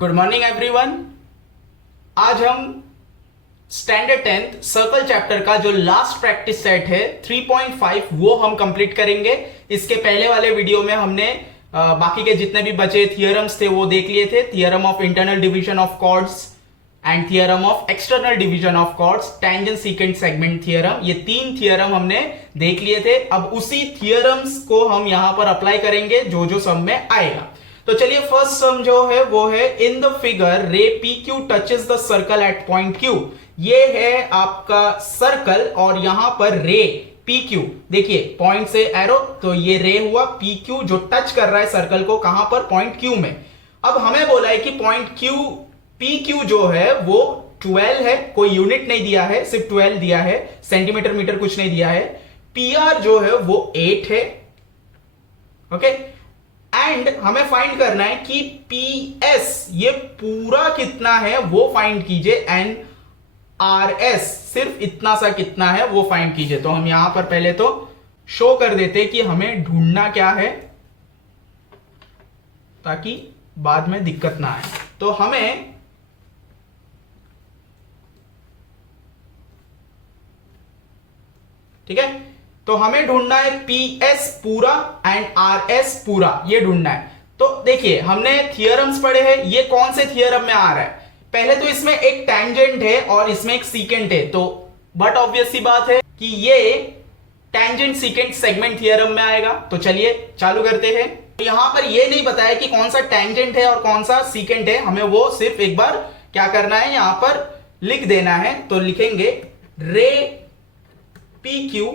Good morning everyone. आज हम standard 10th circle chapter का जो लास्ट प्रैक्टिस सेट है 3.5 वो हम कंप्लीट करेंगे। इसके पहले वाले वीडियो में हमने बाकी के जितने भी बचे थियरम्स थे वो देख लिए थे। Theorem of internal division of chords and theorem of external division of chords, tangent secant segment theorem, ये तीन थियरम हमने देख लिए थे। अब उसी थियरम्स को हम यहां पर अप्लाई करेंगे जो जो सम में आएगा। तो चलिए फर्स्ट सम जो है वो है इन द फिगर रे P Q touches the circle eight point Q. ये है आपका सर्कल और यहां पर रे पी क्यू, देखिए पॉइंट से एरो, तो ये रे हुआ पी क्यू जो टच कर रहा है सर्कल को, कहां पर, पॉइंट क्यू में। अब हमें बोला है कि पॉइंट क्यू पी क्यू जो है वो 12 है, कोई यूनिट नहीं दिया है, सिर्फ 12 दिया है, सेंटीमीटर मीटर कुछ नहीं दिया है। पी आर जो है वो 8 है, ओके। एंड हमें फाइंड करना है कि पीएस ये पूरा कितना है वो फाइंड कीजिए, एंड आरएस सिर्फ इतना सा कितना है वो फाइंड कीजिए। तो हम यहां पर पहले तो शो कर देते कि हमें ढूंढना क्या है ताकि बाद में दिक्कत ना आए। तो हमें ठीक है, तो हमें ढूंढना है पीएस पूरा एंड आरएस पूरा, ये ढूंढना है। तो देखिए हमने थियरम्स पढ़े हैं, ये कौन से थियरम में आ रहा है। पहले तो इसमें एक टेंजेंट है और इसमें एक सीकेंट है, तो बट ऑब्वियस सी बात है कि ये टेंजेंट सीकेंट सेगमेंट थियरम में आएगा। तो चलिए चालू करते हैं। तो यहां पर ये नहीं बताया कि कौन सा टेंजेंट है और कौन सा सीकेंट है, हमें वो सिर्फ एक बार क्या करना है, यहां पर लिख देना है। तो लिखेंगे रे P Q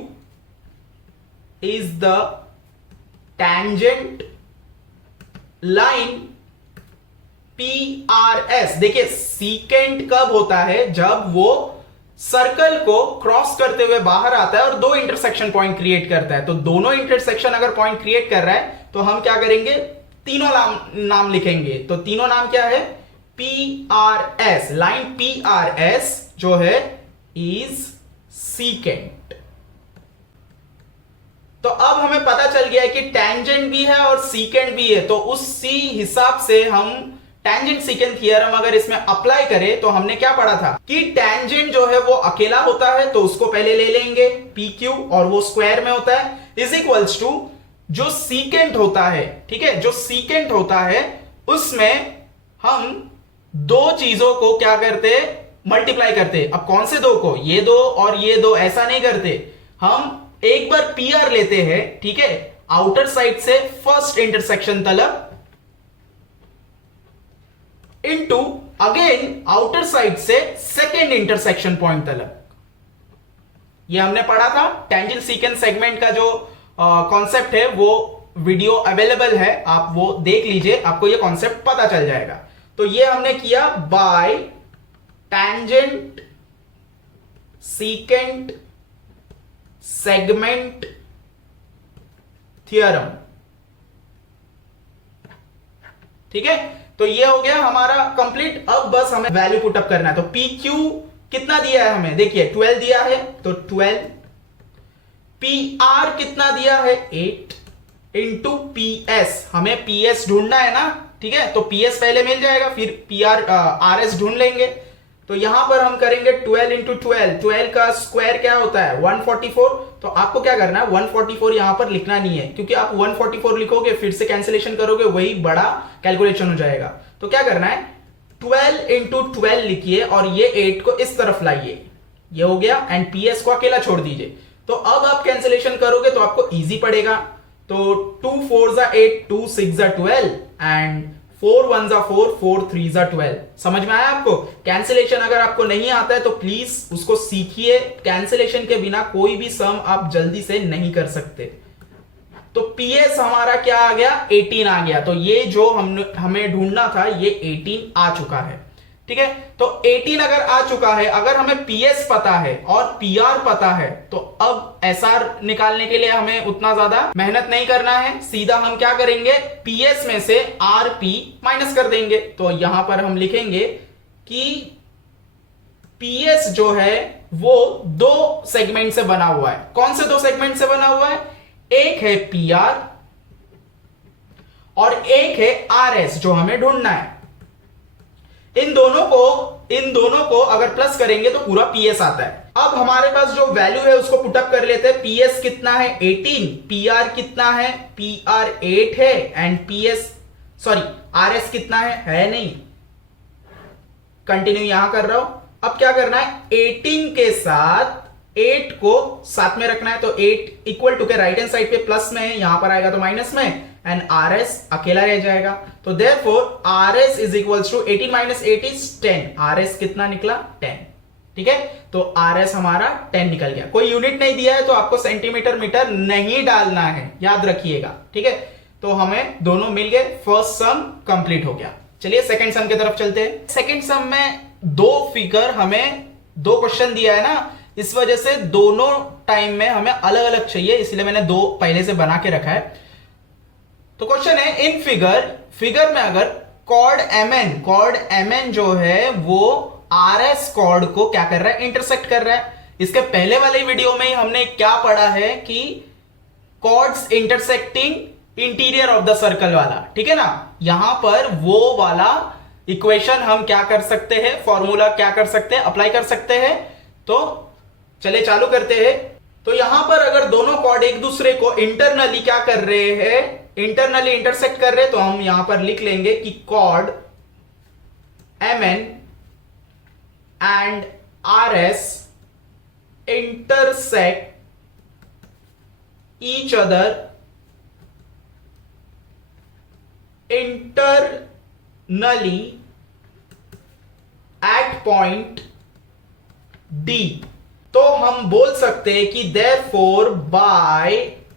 is the tangent line PRS। देखिए सीकेंट कब होता है, जब वो सर्कल को क्रॉस करते हुए बाहर आता है और दो इंटरसेक्शन पॉइंट क्रिएट करता है। तो दोनों इंटरसेक्शन अगर पॉइंट क्रिएट कर रहा है तो हम क्या करेंगे, तीनों नाम लिखेंगे। तो तीनों नाम क्या है, PRS, लाइन PRS जो है इज सीकेंट। तो अब हमें पता चल गया है कि टेंजेंट भी है और सीकेंट भी है, तो उसी हिसाब से हम टेंजेंट सीकेंट थियरम अगर इसमें अप्लाई करें तो हमने क्या पढ़ा था कि टेंजेंट जो है वो अकेला होता है, तो उसको पहले ले लेंगे पी क्यू और वो स्क्वायर में होता है, इज इक्वल्स टू जो सीकेंट होता है, ठीक है, जो सीकेंट होता है उसमें हम दो चीजों को क्या करते, मल्टीप्लाई करते। अब कौन से दो को, ये दो और ये दो, ऐसा नहीं करते, हम एक बार पी आर लेते हैं, ठीक है, आउटर साइड से फर्स्ट इंटरसेक्शन तलक, इनटू अगेन आउटर साइड से सेकेंड इंटरसेक्शन पॉइंट तलक। ये हमने पढ़ा था। टेंजेंट सीकेंट सेगमेंट का जो कॉन्सेप्ट है वो वीडियो अवेलेबल है, आप वो देख लीजिए, आपको ये कॉन्सेप्ट पता चल जाएगा। तो ये हमने किया bye tangent secant segment theorem, ठीक है। तो ये हो गया हमारा कंप्लीट। अब बस हमें वैल्यू पुट अप करना है। तो पी क्यू कितना दिया है हमें, देखिए 12 दिया है, तो 12। पी आर कितना दिया है, 8 इंटू पी एस, हमें पी एस ढूंढना है ना, ठीक है। तो पी एस पहले मिल जाएगा, फिर पी आर आर एस ढूंढ लेंगे। तो यहां पर हम करेंगे 12 इंटू 12, 12 का स्क्वायर क्या होता है 144। तो आपको क्या करना है, 144 यहां पर लिखना नहीं है, क्योंकि आप 144 लिखोगे फिर से कैंसिलेशन करोगे, वही बड़ा कैलकुलेशन हो जाएगा। तो क्या करना है, 12 इंटू 12 लिखिए और ये 8 को इस तरफ लाइए, ये हो गया, एंड पीएस को अकेला छोड़ दीजिए। तो अब आप कैंसिलेशन करोगे तो आपको इजी पड़ेगा। तो 2 4 8, 2 6 12 एंड 4 1 4, 4 3 12। समझ में आया आपको। कैंसिलेशन अगर आपको नहीं आता है तो प्लीज उसको सीखिए, कैंसिलेशन के बिना कोई भी सम आप जल्दी से नहीं कर सकते। तो पीएस हमारा क्या आ गया, 18 आ गया। तो ये जो हमें ढूंढना था ये 18 आ चुका है, ठीक है। तो 18 अगर आ चुका है, अगर हमें पीएस पता है और पीआर पता है, तो अब एसआर निकालने के लिए हमें उतना ज्यादा मेहनत नहीं करना है। सीधा हम क्या करेंगे, पीएस में से आरपी माइनस कर देंगे। तो यहां पर हम लिखेंगे कि पीएस जो है वो दो सेगमेंट से बना हुआ है। कौन से दो सेगमेंट से बना हुआ है, एक है पीआर और एक है आरएस जो हमें ढूंढना है। इन दोनों को अगर प्लस करेंगे तो पूरा पीएस आता है। अब हमारे पास जो वैल्यू है उसको पुटअप कर लेते हैं। पीएस कितना है 18, पीआर कितना है, पीआर 8 है, एंड आरएस कितना है नहीं, कंटिन्यू यहां कर रहा हूं। अब क्या करना है, 18 के साथ 8 को साथ में रखना है, तो 8 इक्वल टू के राइट हैंड साइड पे प्लस में है, यहां पर आएगा तो माइनस में, एंड आरएस अकेला रह जाएगा। तो therefore RS is equals to 18 minus 8 is 10। RS कितना निकला 10, ठीक है। तो आरएस हमारा 10 निकल गया। कोई यूनिट नहीं दिया है तो आपको सेंटीमीटर मीटर नहीं डालना है, याद रखिएगा, ठीक है। तो हमें दोनों मिल गए, फर्स्ट सम कंप्लीट हो गया। चलिए सेकंड सम की तरफ चलते हैं। सेकंड सम में दो फिगर, हमें दो क्वेश्चन दिया है ना, इस वजह से दोनों टाइम में हमें अलग अलग चाहिए, इसलिए मैंने दो पहले से बना के रखा है। तो क्वेश्चन है, इन फिगर में अगर कॉर्ड mn जो है वो RS कॉर्ड को क्या कर रहा है, इंटरसेक्ट कर रहा है। इसके पहले वाले वीडियो में ही हमने क्या पढ़ा है कि chords intersecting interior of the circle वाला, ठीक है ना। यहां पर वो वाला इक्वेशन हम क्या कर सकते हैं, फॉर्मूला क्या कर सकते हैं, अप्लाई कर सकते हैं। तो चलिए चालू करते हैं। तो यहां पर अगर दोनों कॉर्ड एक दूसरे को इंटरनली क्या कर रहे हैं, इंटरनली इंटरसेक्ट कर रहे हैं, तो हम यहां पर लिख लेंगे कि chord mn and RS intersect each other internally at point D। तो हम बोल सकते हैं कि therefore by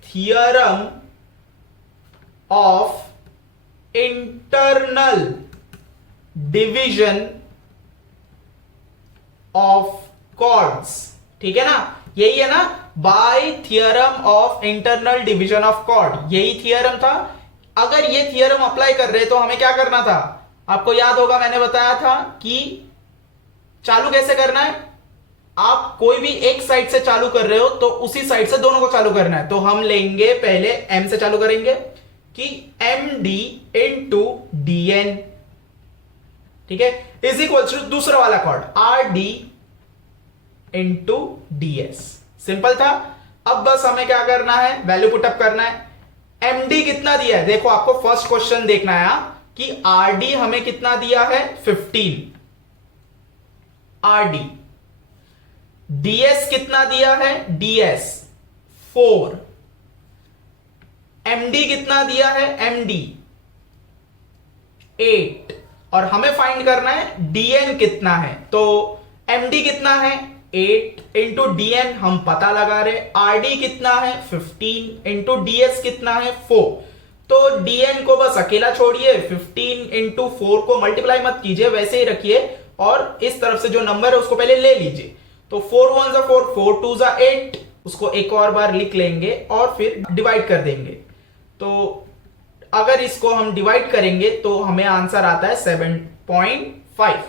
theorem of internal division of chords, ठीक है ना, यही है ना, by theorem of internal division of chord, यही थियरम था। अगर ये थियरम अप्लाई कर रहे तो हमें क्या करना था, आपको याद होगा मैंने बताया था कि चालू कैसे करना है। आप कोई भी एक साइड से चालू कर रहे हो तो उसी साइड से दोनों को चालू करना है। तो हम लेंगे, पहले m से चालू करेंगे कि md इंटू dn, ठीक है, इज इक्वल टू दूसरा वाला chord rd into ds। Simple था। अब बस हमें क्या करना है, वैल्यू पुटअप करना है। md कितना दिया है, देखो आपको फर्स्ट क्वेश्चन देखना है कि rd हमें कितना दिया है 15 rd, ds कितना दिया है ds 4, md कितना दिया है md 8, और हमें फाइंड करना है dn कितना है। तो md कितना है 8 इंटू dn हम पता लगा रहे, rd कितना है 15 इंटू ds कितना है 4। तो dn को बस अकेला छोड़िए, 15 इंटू 4 को मल्टीप्लाई मत कीजिए, वैसे ही रखिए, और इस तरफ से जो नंबर है उसको पहले ले लीजिए। तो 4 1 जा 4, 4 2 जा 8, उसको एक और बार लिख लेंगे और फिर डिवाइड कर देंगे। तो अगर इसको हम डिवाइड करेंगे तो हमें आंसर आता है 7.5।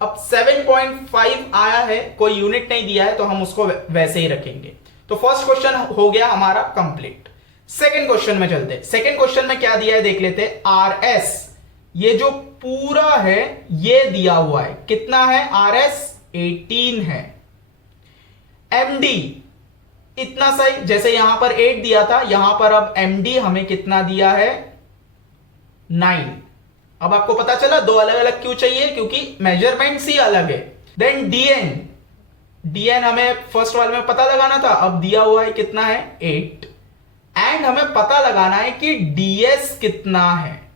अब 7.5 आया है, कोई यूनिट नहीं दिया है, तो हम उसको वैसे ही रखेंगे। तो फर्स्ट क्वेश्चन हो गया हमारा कंप्लीट। सेकंड क्वेश्चन में चलते हैं। सेकंड क्वेश्चन में क्या दिया है देख लेते हैं। RS, ये जो पूरा है ये दिया हुआ है, कितना है RS 18 है। MD इतना सही, जैसे यहां पर 8 दिया था, यहां पर अब MD हमें कितना दिया है 9। अब आपको पता चला दो अलग अलग क्यों चाहिए, क्योंकि मेजरमेंट्स ही अलग है। देन DN हमें फर्स्ट वाले में पता लगाना था, अब दिया हुआ है कितना है 8, एंड हमें पता लगाना है कि DS कितना है।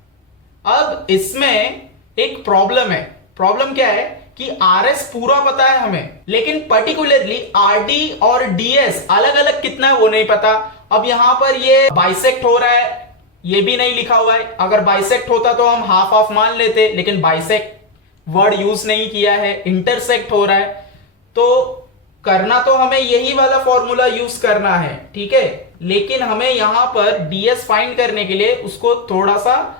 अब इसमें एक प्रॉब्लम है। प्रॉब्लम क्या है कि RS पूरा पता है हमें, लेकिन पर्टिकुलरली RD और DS अलग अलग कितना है वो नहीं पता। अब यहां पर ये बाइसेक्ट हो रहा है, ये भी नहीं लिखा हुआ है। अगर बाइसेक्ट होता तो हम हाफ हाफ मान लेते, लेकिन बाइसेक्ट वर्ड यूज नहीं किया है, इंटरसेक्ट हो रहा है। तो करना तो हमें यही वाला फॉर्मूला यूज करना है, ठीक है, लेकिन हमें यहां पर DS फाइंड करने के लिए उसको थोड़ा सा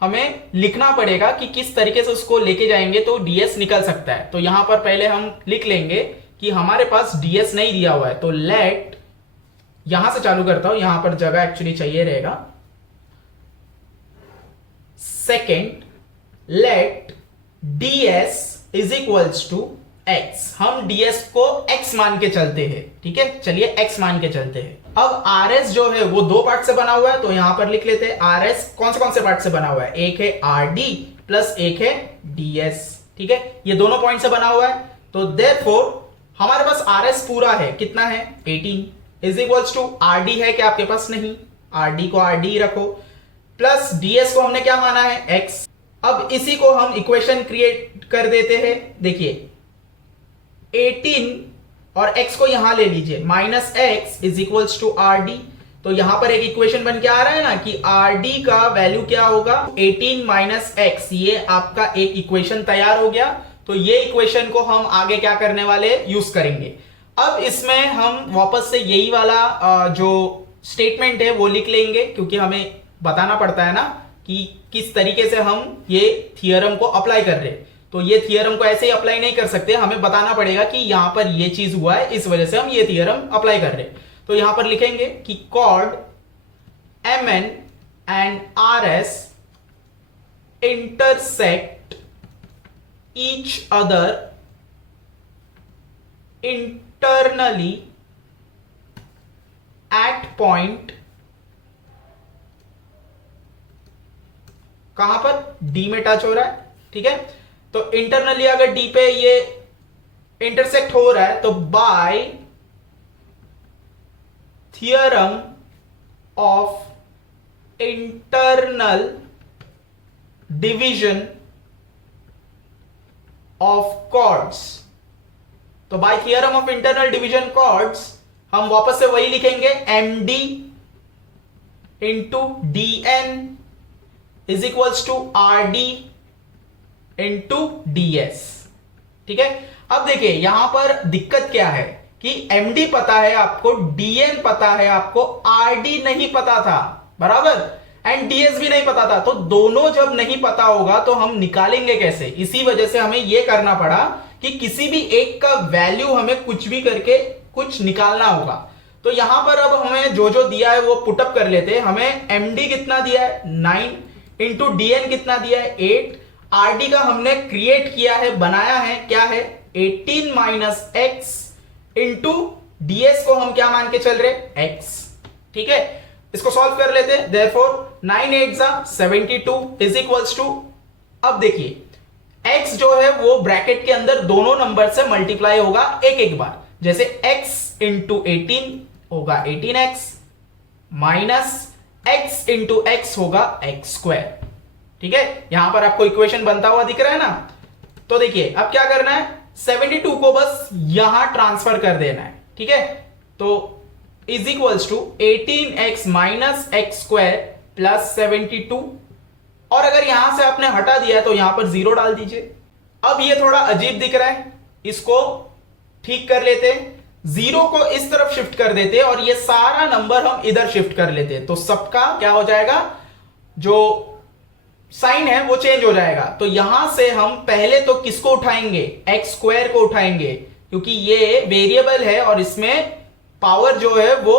हमें लिखना पड़ेगा कि किस तरीके से उसको लेके जाएंगे तो DS निकल सकता है। तो यहां पर पहले हम लिख लेंगे कि हमारे पास DS नहीं दिया हुआ है, तो लेट, यहां से चालू करता हूं, यहां पर जगह एक्चुअली चाहिए रहेगा। Second, let ds is equals to x। हम ds को x मान के चलते हैं, ठीक है, चलिए x मान के चलते हैं। अब rs जो है वो दो पार्ट से बना हुआ है, तो यहां पर लिख लेते हैं rs कौन से पार्ट से बना हुआ है, एक है rd प्लस एक है ds, ठीक है, ये दोनों पॉइंट से बना हुआ है। तो देयरफॉर हमारे पास rs पूरा है, कितना है 18 इज इक्वल्स टू rd है क्या आपके पास, नहीं, rd को rd रखो, प्लस ds को हमने क्या माना है x। अब इसी को हम इक्वेशन क्रिएट कर देते हैं, देखिए 18 और x को यहां ले लीजिए, minus x is equals to rd। तो यहां पर एक इक्वेशन बन के आ रहा है ना कि rd का वैल्यू क्या होगा 18 माइनस x, ये आपका एक इक्वेशन तैयार हो गया। तो ये इक्वेशन को हम आगे क्या करने वाले यूज करेंगे। अब इसमें हम वापस से यही वाला जो स्टेटमेंट है वो लिख लेंगे, क्योंकि हमें बताना पड़ता है ना कि किस तरीके से हम ये थियरम को अप्लाई कर रहे हैं। तो ये थियरम को ऐसे ही अप्लाई नहीं कर सकते, हमें बताना पड़ेगा कि यहां पर ये चीज हुआ है, इस वजह से हम ये थियरम अप्लाई कर रहे हैं। तो यहां पर लिखेंगे कि chord mn and rs intersect each other internally at point, कहां पर डी में टच हो रहा है, ठीक है। तो इंटरनली अगर डी पे ये इंटरसेक्ट हो रहा है तो by theorem of internal division of chords, तो by theorem of internal division chords हम वापस से वही लिखेंगे md into dn is equals to rd into ds, ठीक है। अब देखिए यहां पर दिक्कत क्या है कि md पता है आपको, dn पता है आपको, rd नहीं पता था, बराबर, एंड ds भी नहीं पता था। तो दोनों जब नहीं पता होगा तो हम निकालेंगे कैसे, इसी वजह से हमें यह करना पड़ा कि किसी भी एक का वैल्यू हमें कुछ भी करके कुछ निकालना होगा। तो यहां पर अब हमें जो जो दिया है वो पुटअप कर लेते हैं। हमें md कितना दिया है 9 इंटू dn कितना दिया है 8, rd का हमने क्रिएट किया है, बनाया है, क्या है 18 माइनस x इंटू ds को हम क्या मान के चल रहे x, ठीक है। इसको सॉल्व कर लेते हैं। देयरफॉर 9 8 72 इज इक्वल्स टू, अब देखिए x जो है वो ब्रैकेट के अंदर दोनों नंबर से मल्टीप्लाई होगा एक एक बार, जैसे x इंटू 18 होगा 18x minus x into x होगा x स्क्वायर, ठीक है। यहां पर आपको इक्वेशन बनता हुआ दिख रहा है ना। तो देखिए अब क्या करना है, 72 को बस यहां ट्रांसफर कर देना है, ठीक है। तो is equals to 18x minus x square plus 72, और अगर यहां से आपने हटा दिया है तो यहां पर 0 डाल दीजिए। अब ये थोड़ा अजीब दिख रहा है, इसको ठीक कर लेते हैं, 0 को इस तरफ शिफ्ट कर देते हैं और ये सारा नंबर हम इधर शिफ्ट कर लेते हैं। तो सबका क्या हो जाएगा, जो साइन है वो चेंज हो जाएगा। तो यहां से हम पहले तो किसको उठाएंगे, एक्स स्क्वायर को उठाएंगे, क्योंकि ये वेरिएबल है और इसमें पावर जो है वो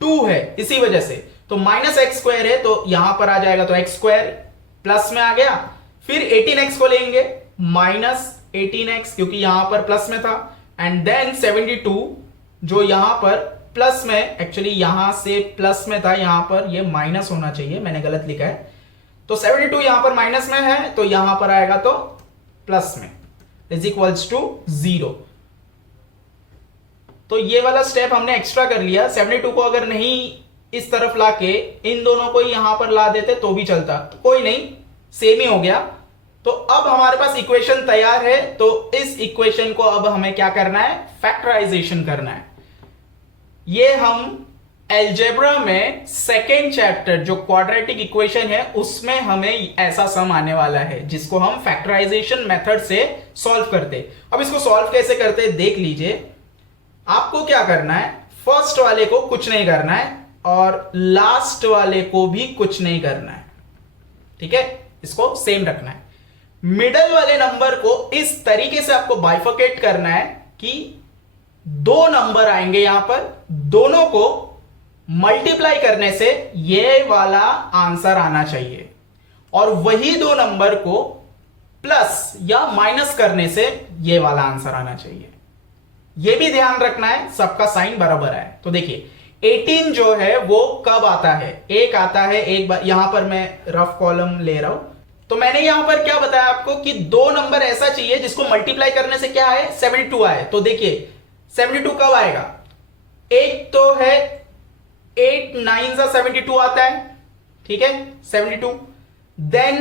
2 है, इसी वजह से। तो माइनस एक्स स्क्वायर है तो यहां पर आ जाएगा, तो एक्स स्क्वायर प्लस में आ गया। फिर 18x को लेंगे माइनस 18x, क्योंकि यहां पर प्लस में था, एंड देन 72 जो यहां पर प्लस में, एक्चुअली यहां से प्लस में था, यहां पर ये माइनस होना चाहिए, मैंने गलत लिखा है। तो 72 यहां पर माइनस में है तो यहां पर आएगा तो प्लस में, इज इक्वल्स टू 0। तो ये वाला स्टेप हमने एक्स्ट्रा कर लिया। 72 को अगर नहीं इस तरफ लाके इन दोनों को यहां पर ला देते तो भी चलता, तो कोई नहीं, सेम ही हो गया। तो अब हमारे पास इक्वेशन तैयार है। तो इस इक्वेशन को अब हमें क्या करना है, फैक्टराइजेशन करना है। ये हम अलजेब्रा में सेकेंड चैप्टर जो क्वाड्रेटिक इक्वेशन है उसमें हमें ऐसा सम आने वाला है जिसको हम फैक्टराइजेशन मेथड से सॉल्व करते। अब इसको सॉल्व कैसे करते देख लीजिए। आपको क्या करना है, फर्स्ट वाले को कुछ नहीं करना है और लास्ट वाले को भी कुछ नहीं करना है, ठीक है, इसको सेम रखना है। मिडल वाले नंबर को इस तरीके से आपको बाइफर्केट करना है कि 2 नंबर आएंगे यहां पर, दोनों को मल्टीप्लाई करने से ये वाला आंसर आना चाहिए, और वही 2 नंबर को प्लस या माइनस करने से ये वाला आंसर आना चाहिए। ये भी ध्यान रखना है सबका साइन बराबर है। तो देखिए 18 जो है वो कब आता है, एक आता है एक बार, यहां पर मैं रफ कॉलम ले रहा हूं। तो मैंने यहां पर क्या बताया आपको कि दो नंबर ऐसा चाहिए जिसको मल्टीप्लाई करने से क्या है 72 आए। तो देखिए 72 कब आएगा, एक तो है 8 9 सा 72 आता है, ठीक है 72, देन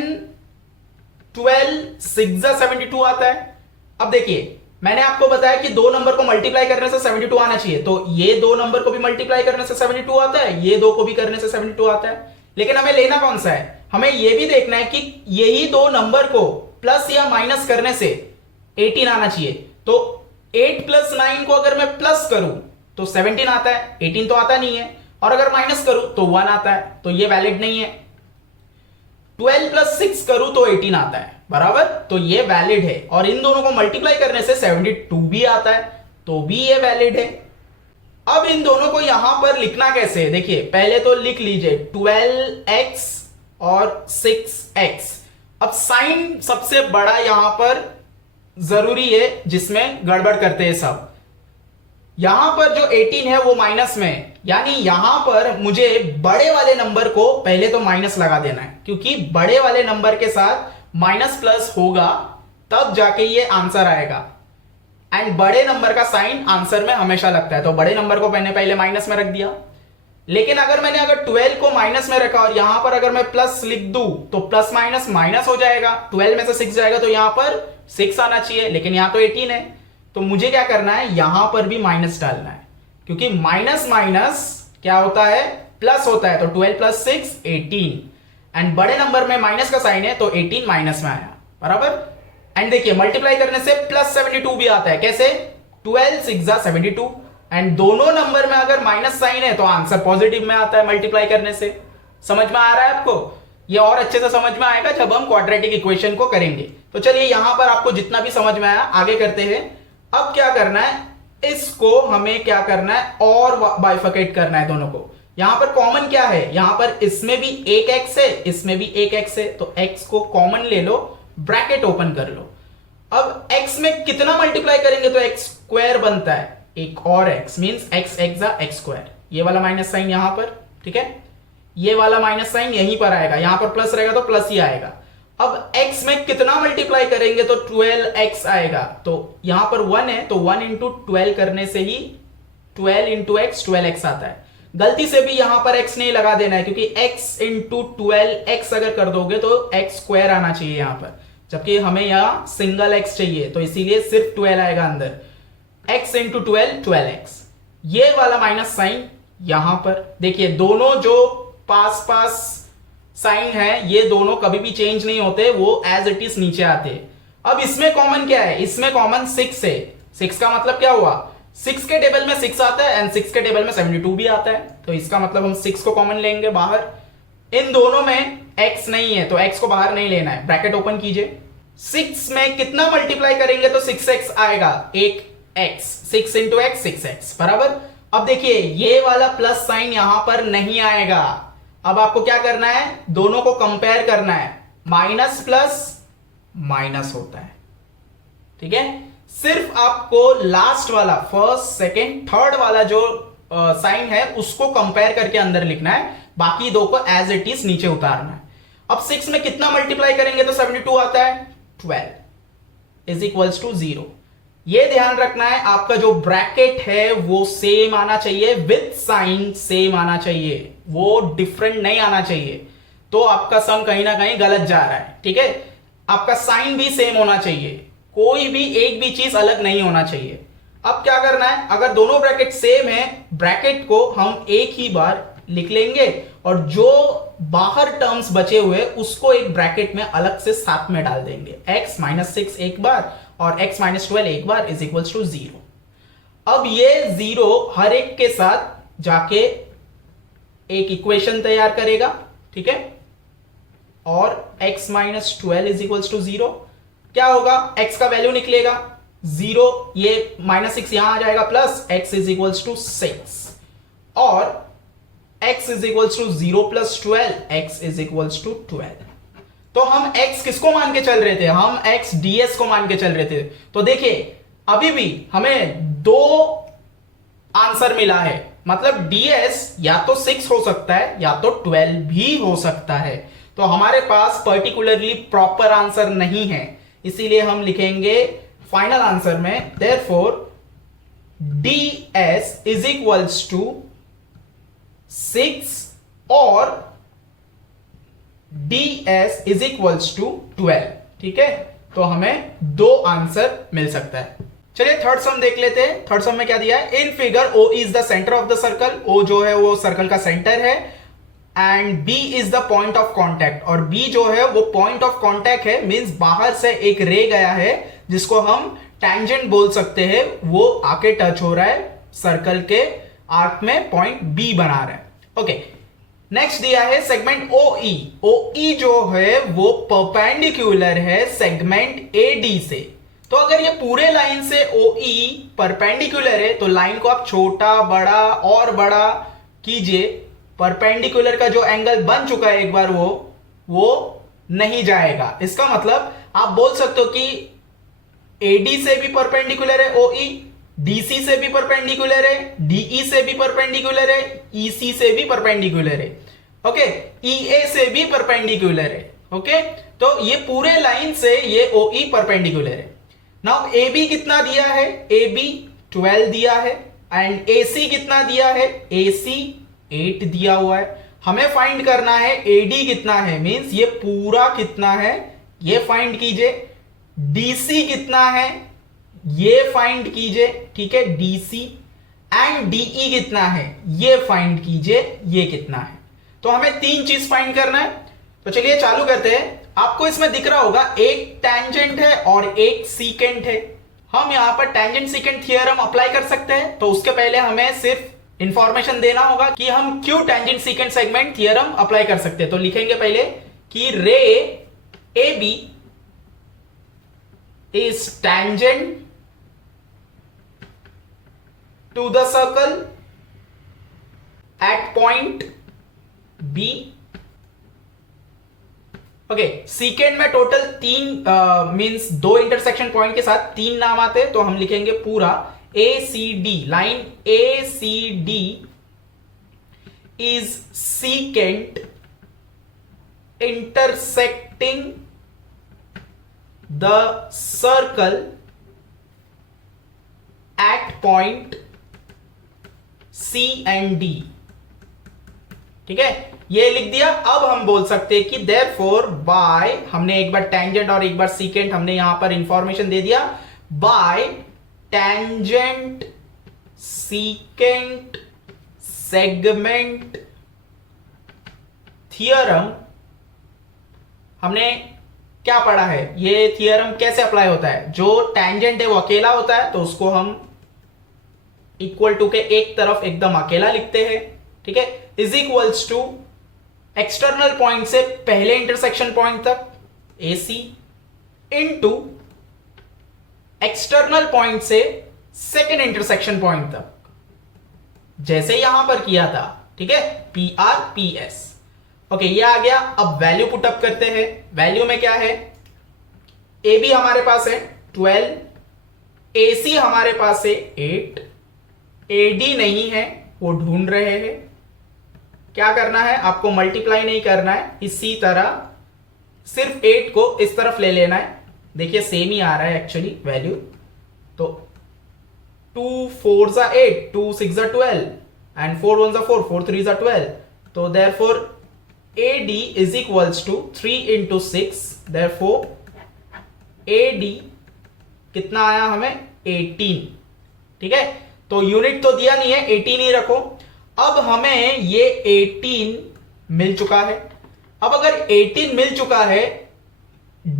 12 6 सा 72 आता है। अब देखिए मैंने आपको बताया कि दो नंबर को मल्टीप्लाई करने से 72 आना चाहिए, तो ये दो नंबर को भी मल्टीप्लाई करने से 72 आता है, ये दो को भी करने से 72 आता है। लेकिन हमें लेना कौन सा है, हमें यह भी देखना है कि यही दो नंबर को प्लस या माइनस करने से 18 आना चाहिए। तो 8 + 9 को अगर मैं प्लस करूं तो 17 आता है, 18 तो आता नहीं है, और अगर माइनस करूं तो 1 आता है, तो ये वैलिड नहीं है। 12 + 6 करूं तो 18 आता है, बराबर, तो ये वैलिड है। और इन दोनों को मल्टीप्लाई करने से 72 भी आता है, तो भी ये वैलिड है। अब इन दोनों को यहां पर लिखना कैसे, देखिए पहले तो लिख लीजिए 12x और 6x। अब साइन सबसे बड़ा यहां पर जरूरी है, जिसमें गड़बड़ करते हैं सब। यहां पर जो 18 है वो माइनस में, यानी यहां पर मुझे बड़े वाले नंबर को पहले तो माइनस लगा देना है, क्योंकि बड़े वाले नंबर के साथ माइनस प्लस होगा तब जाके ये आंसर आएगा। एंड बड़े नंबर का साइन आंसर में हमेशा लगता है, तो बड़े नंबर को मैंने पहले माइनस में रख दिया। लेकिन अगर 12 को माइनस में रखा और यहां पर अगर मैं प्लस लिख दूं तो प्लस माइनस माइनस हो जाएगा, 12 में से 6 जाएगा तो यहां पर 6 आना चाहिए, लेकिन यहां तो 18 है, तो मुझे क्या करना है, यहां पर भी माइनस डालना है, क्योंकि माइनस माइनस क्या होता है, प्लस होता है। तो 12 + 6 18, एंड बड़े नंबर में माइनस का साइन है तो 18 माइनस में आया, बराबर। एंड देखिए मल्टीप्लाई करने से प्लस 72 भी आता है, कैसे, 12 6 72, एंड दोनों नंबर में अगर माइनस साइन है तो आंसर पॉजिटिव में आता है मल्टीप्लाई करने से। समझ में आ रहा है आपको, ये और अच्छे से समझ में आएगा जब हम क्वाड्रेटिक इक्वेशन को करेंगे। तो चलिए यहां पर आपको जितना भी समझ में आया आगे करते हैं। अब क्या करना है, इसको हमें क्या करना है, और बाइफर्केट करना है दोनों को। यहां पर कॉमन क्या है, यहां पर इसमें भी एक x है, इसमें भी एक x है, तो x को कॉमन ले लो, ब्रैकेट ओपन कर लो। अब x में कितना मल्टीप्लाई करेंगे तो x² बनता है, एक और x मींस x x²। ये वाला माइनस साइन यहां पर, ठीक है, ये वाला माइनस साइन यहीं पर आएगा, यहां पर प्लस रहेगा तो प्लस ही आएगा। अब x में कितना मल्टीप्लाई करेंगे तो 12x आएगा, तो यहां पर 1 है तो 1 × 12 करने से ही 12 × x 12x आता है। गलती से भी यहां पर x नहीं लगा देना है, क्योंकि x × 12x अगर कर दोगे तो x² आना चाहिए यहां पर, जबकि हमें यहां सिंगल x चाहिए, तो इसीलिए सिर्फ 12 आएगा अंदर। x × 12 12x, ये वाला माइनस साइन यहां पर। देखिए दोनों जो पास पास साइन है ये दोनों कभी भी चेंज नहीं होते, वो एज इट इज नीचे आते हैं। अब इसमें कॉमन क्या है, इसमें कॉमन 6 है। 6 का मतलब क्या हुआ, 6 के टेबल में 6 आता है एंड 6 के टेबल में 72 भी आता है, तो इसका मतलब हम 6 को कॉमन लेंगे बाहर। इन दोनों में x नहीं है तो x को बाहर नहीं लेना है, ब्रैकेट ओपन कीजिए। 6 में कितना मल्टीप्लाई करेंगे तो 6x आएगा, एक x, 6 × x 6x, बराबर। अब देखिए ये वाला प्लस साइन यहां पर नहीं आएगा। अब आपको क्या करना है, दोनों को कंपेयर करना है, माइनस प्लस माइनस होता है, ठीक है। सिर्फ आपको लास्ट वाला फर्स्ट सेकंड थर्ड वाला जो साइन है उसको कंपेयर करके अंदर लिखना है, बाकी दो को एज इट इज नीचे उतारना है। अब 6 में कितना मल्टीप्लाई करेंगे तो 72 आता है, 12 = 0। ये ध्यान रखना है, आपका जो ब्रैकेट है वो सेम आना चाहिए, विद साइन सेम आना चाहिए, वो डिफरेंट नहीं आना चाहिए, तो आपका सम कहीं ना कहीं गलत जा रहा है, ठीक है। आपका साइन भी सेम होना चाहिए, कोई भी एक भी चीज अलग नहीं होना चाहिए। अब क्या करना है, अगर दोनों ब्रैकेट सेम है, ब्रैकेट को हम एक ही बार लिख लेंगे और जो बाहर टर्म्स बचे हुए उसको एक ब्रैकेट में अलग से साथ में डाल देंगे, x - 6 एक बार और x - 12 एक बार = 0। अब ये 0 हर एक के साथ जाके एक इक्वेशन तैयार करेगा, ठीक है, और x - 12 = 0 क्या होगा, x का वैल्यू निकलेगा 0, ये -6 यहां आ जाएगा, प्लस x = 6 और x = 0 + 12, x = 12। तो हम x किसको मान के चल रहे थे, हम x ds को मान के चल रहे थे। तो देखिए अभी भी हमें दो आंसर मिला है, मतलब ds या तो 6 हो सकता है या तो 12 भी हो सकता है। तो हमारे पास पर्टिकुलरली प्रॉपर आंसर नहीं है, इसीलिए हम लिखेंगे फाइनल आंसर में therefore ds is equals to 6 और ds इज इक्वल्स टू 12। ठीक है, तो हमें दो आंसर मिल सकता है। चलिए थर्ड सम देख लेते हैं। थर्ड सम में क्या दिया है, in figure o is the centre of the circle, o जो है वो सर्कल का सेंटर है, and b is the point of contact, और b जो है वो पॉइंट ऑफ कॉन्टैक्ट है, मींस बाहर से एक रे गया है जिसको हम टैंजेंट बोल सकते हैं, वो आके टच हो रहा है सर्कल के आर्क में, पॉइंट b बना रहा है। ओके, नेक्स्ट दिया है सेगमेंट OE। OE जो है वो परपेंडिकुलर है सेगमेंट AD से। तो अगर ये पूरे लाइन से OE परपेंडिकुलर है तो लाइन को आप छोटा बड़ा और बड़ा कीजिए, परपेंडिकुलर का जो एंगल बन चुका है एक बार वो नहीं जाएगा। इसका मतलब आप बोल सकते हो कि AD से भी परपेंडिकुलर है OE, DC से भी परपेंडिकुलर है, DE से भी परपेंडिकुलर है, EC से भी परपेंडिकुलर है, ओके, EA से भी परपेंडिकुलर है। ओके, तो ये पूरे लाइन से ये OE परपेंडिकुलर है। नाउ AB कितना दिया है, AB 12 दिया है, एंड AC कितना दिया है, AC 8 दिया हुआ है। हमें फाइंड करना है AD कितना है, मींस ये पूरा कितना है ये फाइंड कीजिए, DC कितना है ये फाइंड कीजिए, ठीक है, DC, एंड DE कितना है ये फाइंड कीजिए, ये कितना है। तो हमें तीन चीज फाइंड करना है। तो चलिए चालू करते हैं। आपको इसमें दिख रहा होगा एक टैंजेंट है और एक सीकेंट है। हम यहां पर टैंजेंट सीकेंट थ्योरम अप्लाई कर सकते हैं। तो उसके पहले हमें सिर्फ इंफॉर्मेशन देना होगा कि हम क्यों tangent secant segment theorem apply कर सकते हैं। तो लिखेंगे पहले कि रे AB is tangent to the circle at point B। Okay, सीकेंड में टोटल तीन मींस दो इंटरसेक्शन पॉइंट के साथ तीन नाम आते हैं, तो हम लिखेंगे पूरा ACD, line ACD is secant intersecting the circle at point C and D। ठीक है, ये लिख दिया। अब हम बोल सकते हैं कि देयरफॉर बाय, हमने एक बार टेंजेंट और एक बार सीकेंट हमने यहां पर इंफॉर्मेशन दे दिया, bye tangent secant segment theorem. हमने क्या पढ़ा है, ये थियरम कैसे अप्लाई होता है, जो टेंजेंट है वो अकेला होता है तो उसको हम इक्वल टू के एक तरफ एकदम अकेला लिखते हैं, ठीक है, is equals to external point से पहले इंटरसेक्शन पॉइंट तक AC इनटू एक्सटर्नल पॉइंट से सेकेंड इंटरसेक्शन पॉइंट तक, जैसे यहां पर किया था, ठीक है, PR PS। ओके, ये आ गया। अब वैल्यू पुटअप करते हैं। वैल्यू में क्या है, AB हमारे पास है 12, AC हमारे पास है 8, AD नहीं है, वो ढूंढ रहे हैं। क्या करना है, आपको मल्टीप्लाई नहीं करना है, इसी तरह सिर्फ 8 को इस तरफ ले लेना है। देखिए सेम ही आ रहा है एक्चुअली वैल्यू। तो 2 4 8, 2 6 12 एंड 4 1 4, 4 3 12। तो therefore AD is equals to 3 into 6, therefore AD कितना आया हमें 18। ठीक है, तो यूनिट तो दिया नहीं है, 18 ही रखो। अब हमें ये 18 मिल चुका है। अब अगर 18 मिल चुका है,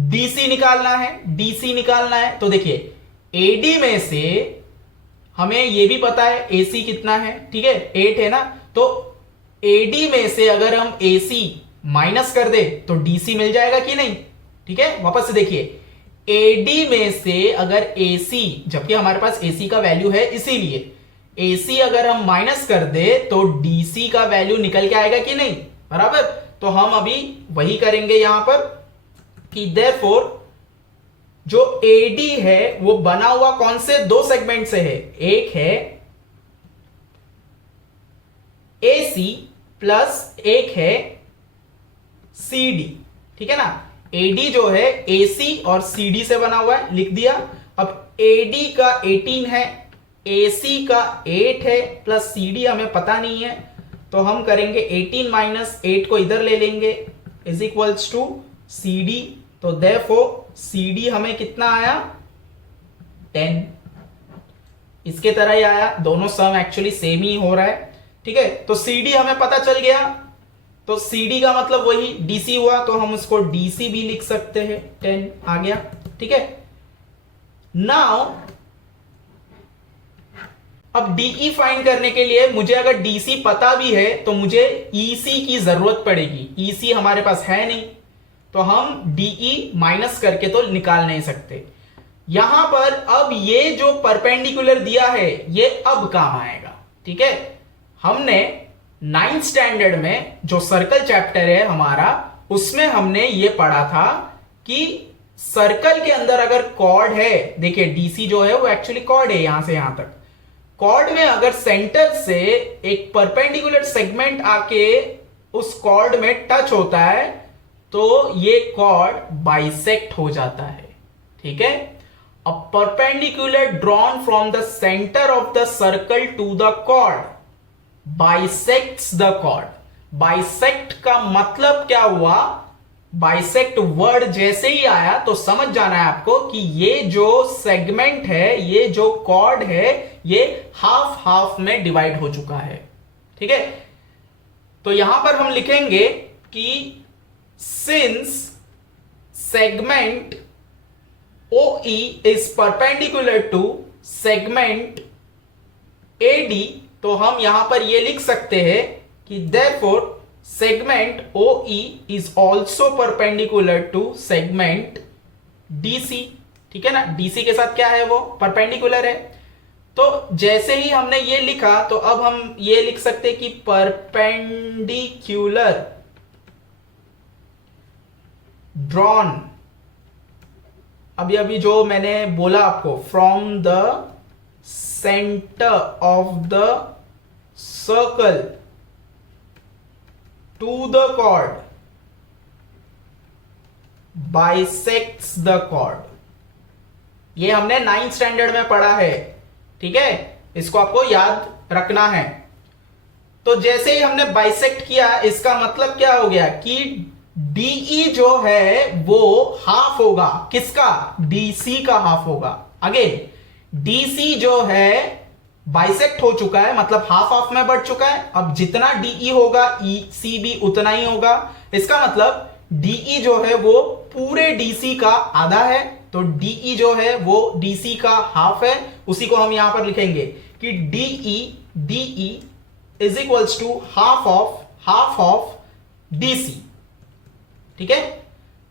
DC निकालना है, DC निकालना है। तो देखिए AD में से हमें ये भी पता है AC कितना है, ठीक है, 8 है ना। तो AD में से अगर हम AC माइनस कर दे तो DC मिल जाएगा कि नहीं। ठीक है, वापस से देखिए, AD में से अगर AC, जबकि हमारे पास AC का वैल्यू है, इसीलिए AC अगर हम माइनस कर दे तो DC का वैल्यू निकल के आएगा कि नहीं, बराबर। तो हम अभी वही करेंगे यहां पर। कि therefore जो AD है वो बना हुआ कौन से दो सेगमेंट से है, एक है AC प्लस एक है CD, ठीक है ना। AD जो है AC और CD से बना हुआ है, लिख दिया। अब AD का 18 है, AC का 8 है, प्लस CD हमें पता नहीं है, तो हम करेंगे 18 माइनस 8 को इधर ले लेंगे, इज इक्वल्स टू CD। तो therefore CD हमें कितना आया, 10। इसके तरह ही आया, दोनों सम एक्चुअली सेम ही हो रहा है, ठीक है। तो CD हमें पता चल गया, तो CD का मतलब वही DC हुआ, तो हम उसको DC भी लिख सकते हैं, 10 आ गया, ठीक है। नाउ अब DE फाइंड करने के लिए मुझे अगर DC पता भी है तो मुझे EC की जरूरत पड़ेगी, EC हमारे पास है नहीं, तो हम DE माइनस करके तो निकाल नहीं सकते। यहां पर अब ये जो परपेंडिकुलर दिया है ये अब काम आएगा, ठीक है। हमने 9th स्टैंडर्ड में जो सर्कल चैप्टर है हमारा, उसमें हमने ये पढ़ा था कि सर्कल के अंदर अगर कॉर्ड है, देखिए DC जो है वो एक्चुअली कॉर्ड है यहां से यहां तक, कॉर्ड में अगर सेंटर से एक परपेंडिकुलर सेगमेंट आके उस कॉर्ड में टच होता है तो ये कॉर्ड बाइसेक्ट हो जाता है, ठीक है। A perpendicular drawn from the centre of the circle to the chord bisects the chord. Bisect का मतलब क्या हुआ, बाइसेक्ट वर्ड जैसे ही आया तो समझ जाना है आपको कि ये जो सेगमेंट है, ये जो कॉर्ड है, ये हाफ हाफ में डिवाइड हो चुका है, ठीक है। तो यहां पर हम लिखेंगे कि since segment OE is perpendicular to segment AD, तो हम यहां पर ये लिख सकते हैं कि therefore segment OE is also perpendicular to segment DC, ठीक है ना। DC के साथ क्या है, वो परपेंडिकुलर है। तो जैसे ही हमने ये लिखा तो अब हम ये लिख सकते हैं कि परपेंडिकुलर ड्रॉन, अभी जो मैंने बोला आपको, from the centre of the circle to the chord bisects the chord, ये हमने 9th स्टैंडर्ड में पढ़ा है, ठीक है। इसको आपको याद रखना है। तो जैसे ही हमने बाइसेक्ट किया, इसका मतलब क्या हो गया कि DE जो है वो हाफ होगा, किसका, DC का हाफ होगा। अगेन DC जो है बाइसेक्ट हो चुका है, मतलब हाफ हाफ में बढ़ चुका है। अब जितना DE होगा EC भी उतना ही होगा। इसका मतलब DE जो है वो पूरे DC का आधा है, तो DE जो है वो DC का हाफ है। उसी को हम यहां पर लिखेंगे कि DE is equals to half of DC, ठीक है।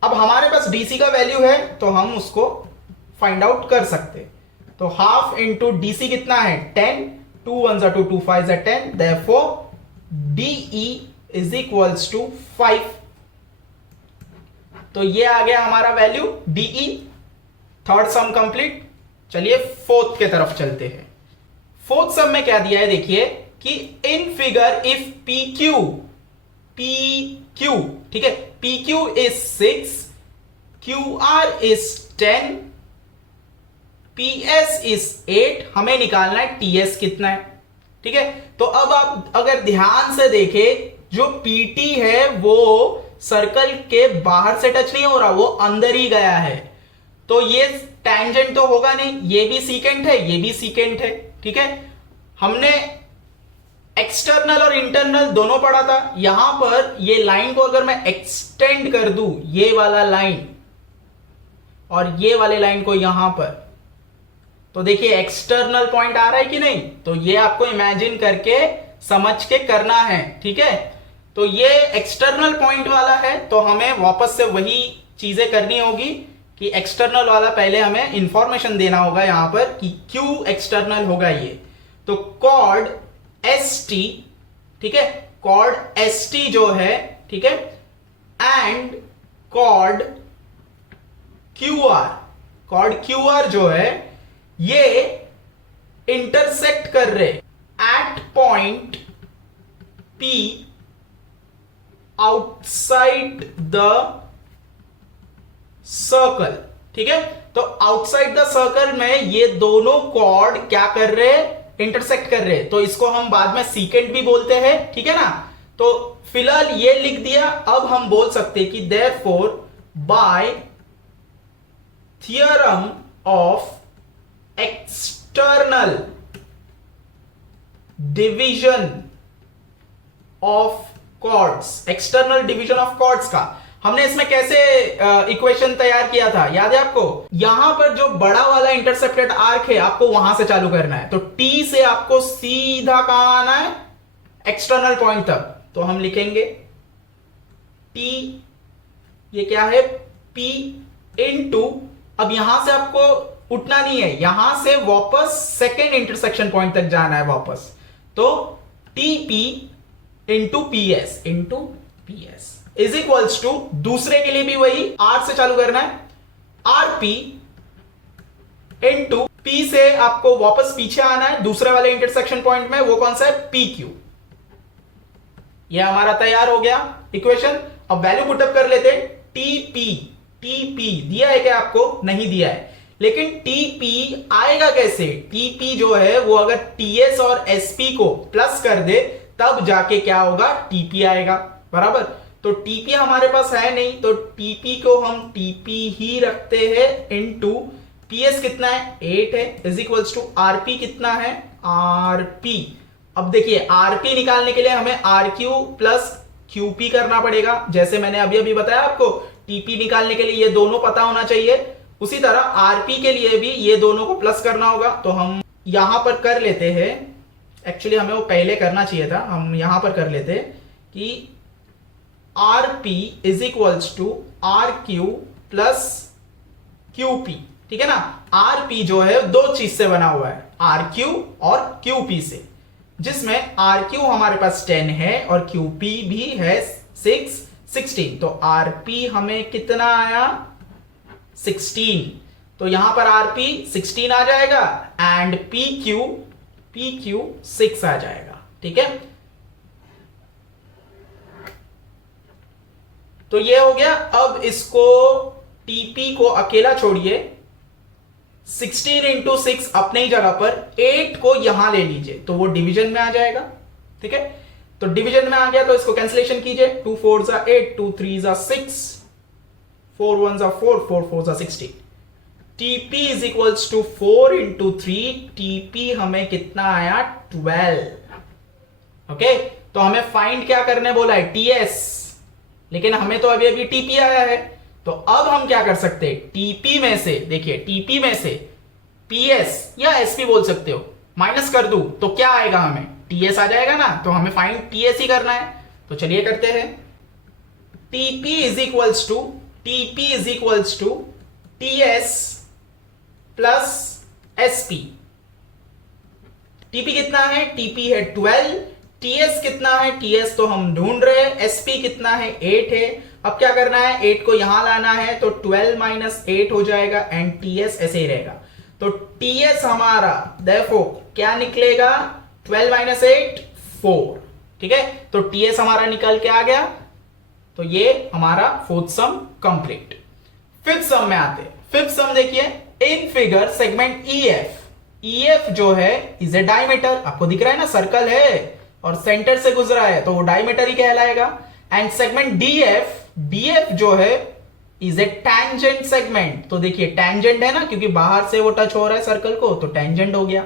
अब हमारे पास DC का वैल्यू है तो हम उसको फाइंड आउट कर सकते। तो हाफ इंटू DC कितना है, 10, 2 1 2 2 5 10, therefore DE is equals to 5। तो ये आ गया हमारा value DE। Third sum complete. चलिए फोर्थ के तरफ चलते हैं। फोर्थ सम में क्या दिया है, देखिए कि इन फिगर इफ PQ, ठीक है, PQ is 6, QR is 10, PS is 8, हमें निकालना है TS कितना है, ठीक है। तो अब आप अगर ध्यान से देखें, जो PT है वो सर्कल के बाहर से टच नहीं हो रहा, वो अंदर ही गया है, तो ये टैंजेंट तो होगा नहीं, ये भी सीकेंट है, ये भी सीकेंट है, ठीक है। हमने एक्सटर्नल और इंटरनल दोनों पढ़ा था। यहां पर ये लाइन को अगर मैं एक्सटेंड कर दूं, ये वाला लाइन और ये वाले लाइन को यहां पर, तो देखिए एक्सटर्नल पॉइंट आ रहा है कि नहीं, तो ये आपको इमेजिन करके समझ के करना है, ठीक है। तो ये एक्सटर्नल पॉइंट वाला है, तो हमें वापस से वही चीजें करनी होगी कि एक्सटर्नल वाला पहले हमें इंफॉर्मेशन देना होगा यहां पर कि क्यों एक्सटर्नल होगा ये। तो कॉर्ड ST, ठीक है, कॉर्ड ST जो है, ठीक है, and chord QR, chord QR जो है ये इंटरसेक्ट कर रहे at point P outside the circle. ठीक है, तो आउटसाइड द सर्कल में ये दोनों कॉर्ड क्या कर रहे हैं, इंटरसेक्ट कर रहे हैं। तो इसको हम बाद में सीकेंट भी बोलते हैं, ठीक है ना। तो फिलहाल ये लिख दिया। अब हम बोल सकते हैं कि therefore by theorem of external division of chords, external division of chords का हमने इसमें कैसे इक्वेशन तैयार किया था, याद है आपको। यहां पर जो बड़ा वाला इंटरसेप्टेड आर्क है आपको वहां से चालू करना है। तो T से आपको सीधा कहां आना है, एक्सटर्नल पॉइंट तक। तो हम लिखेंगे T, ये क्या है, P इनटू, अब यहां से आपको उठना नहीं है, यहां से वापस सेकेंड इंटरसेक्शन पॉइंट तक जाना है वापस। तो TP into PS is equals to, दूसरे के लिए भी वही R से चालू करना है, RP इंटू P से आपको वापस पीछे आना है दूसरे वाले इंटरसेक्शन पॉइंट में, वो कौन सा है, PQ। ये हमारा तैयार हो गया इक्वेशन। अब वैल्यू पुटअप कर लेते हैं। TP दिया है क्या आपको, नहीं दिया है, लेकिन TP आएगा कैसे, TP जो है वो अगर TS और SP को प्लस कर दे तब जाके क्या होगा, TP आएगा, बराबर। तो TP हमारे पास है नहीं, तो TP को हम TP ही रखते हैं इनटू PS कितना है, 8 है, इज इक्वल्स टू RP कितना है, RP। अब देखिए RP निकालने के लिए हमें RQ प्लस QP करना पड़ेगा। जैसे मैंने अभी अभी बताया आपको, TP निकालने के लिए ये दोनों पता होना चाहिए, उसी तरह RP के लिए भी ये दोनों को प्लस करना होगा। तो हम यहां पर कर लेते हैं, एक्चुअली हमें वो पहले करना चाहिए था, हम यहां पर कर लेते हैं कि RP is equals to RQ plus QP, ठीक है ना। RP जो है दो चीज से बना हुआ है, RQ और QP से, जिसमें RQ हमारे पास 10 है और QP भी है 16। तो RP हमें कितना आया, 16। तो यहां पर RP 16 आ जाएगा एंड PQ 6 आ जाएगा, ठीक है। तो ये हो गया। अब इसको TP को अकेला छोड़िए, 16 इंटू 6 अपने ही जगह पर, 8 को यहां ले लीजिए तो वो डिवीजन में आ जाएगा, ठीक है। तो डिवीजन में आ गया तो इसको कैंसिलेशन कीजिए, 2 4 जा 8, 2 3 जा 6, 4 1 जा 4, 4 4 जा 16। TP is equals to 4 into 3, TP हमें कितना आया, 12। ओके, तो हमें फाइंड क्या करने बोला है, TS, लेकिन हमें तो अभी अभी TP आया है। तो अब हम क्या कर सकते हैं, TP में से, देखिए TP में से PS या SP बोल सकते हो, माइनस कर दूं तो क्या आएगा, हमें TS आ जाएगा ना। तो हमें फाइंड TS ही करना है, तो चलिए करते हैं। TP is equals to TS plus SP। TP कितना है, TP है 12, TS कितना है, TS तो हम ढूंढ रहे हैं, SP कितना है, 8 है। अब क्या करना है, 8 को यहां लाना है, तो 12 माइनस 8 हो जाएगा एंड TS ऐसे ही रहेगा। तो TS हमारा देखो क्या निकलेगा, 12 माइनस 8 4, ठीक है। तो TS हमारा निकल के आ गया। तो ये हमारा फोर्थ सम कंप्लीट। फिफ्थ सम में आते हैं। फिफ्थ सम देखिए, इन फिगर सेगमेंट EF जो है इज ए डायमीटर, आपको दिख रहा है ना, सर्कल है और सेंटर से गुजरा है तो वो डायमीटर ही कहलाएगा। एंड सेगमेंट DF जो है इज ए टैंजेंट सेगमेंट। तो देखिए टैंजेंट है ना, क्योंकि बाहर से वो टच हो रहा है सर्कल को, तो टैंजेंट हो गया।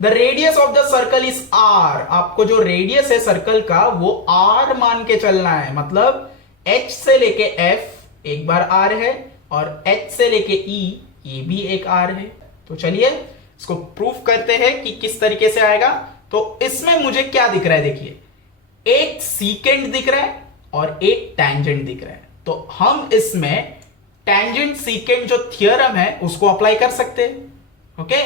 The radius of the circle is R, आपको जो रेडियस है सर्कल का वो R मान के चलना है, मतलब H से लेके F एक बार R है और H से लेके E ये भी एक R है। तो चलिए इसको प्रूफ करते हैं कि किस तरीके से आएगा। तो इसमें मुझे क्या दिख रहा है, देखिए एक सीकेंट दिख रहा है और एक टैंजेंट दिख रहा है। तो हम इसमें टैंजेंट सीकेंट जो थ्योरम है उसको अप्लाई कर सकते हैं। ओके,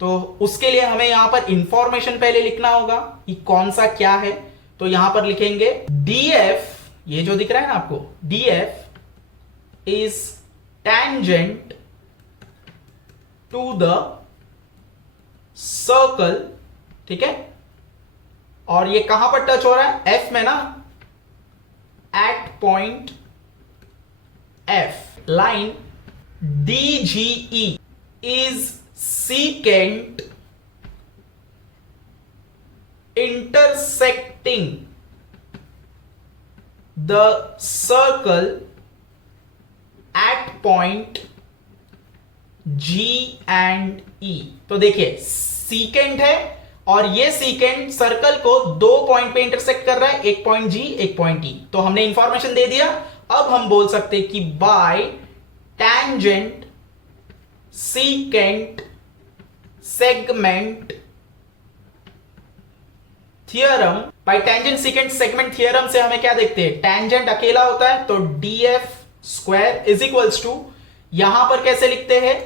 तो उसके लिए हमें यहां पर इंफॉर्मेशन पहले लिखना होगा कि कौन सा क्या है। तो यहां पर लिखेंगे DF, ये जो दिख रहा है ना आपको, DF is tangent to the circle, ठीक है, और ये कहां पर टच हो रहा है, एफ में ना, at point F, line DGE is secant intersecting the circle at point G and E। तो देखिए सीकेंट है और ये सीकेंट सर्कल को दो पॉइंट पे इंटरसेक्ट कर रहा है, एक पॉइंट G एक पॉइंट E। तो हमने इंफॉर्मेशन दे दिया। अब हम बोल सकते कि by tangent secant segment theorem, by tangent secant segment theorem से हमें क्या देखते हैं, टेंजेंट अकेला होता है तो df square is equals to, यहां पर कैसे लिखते हैं,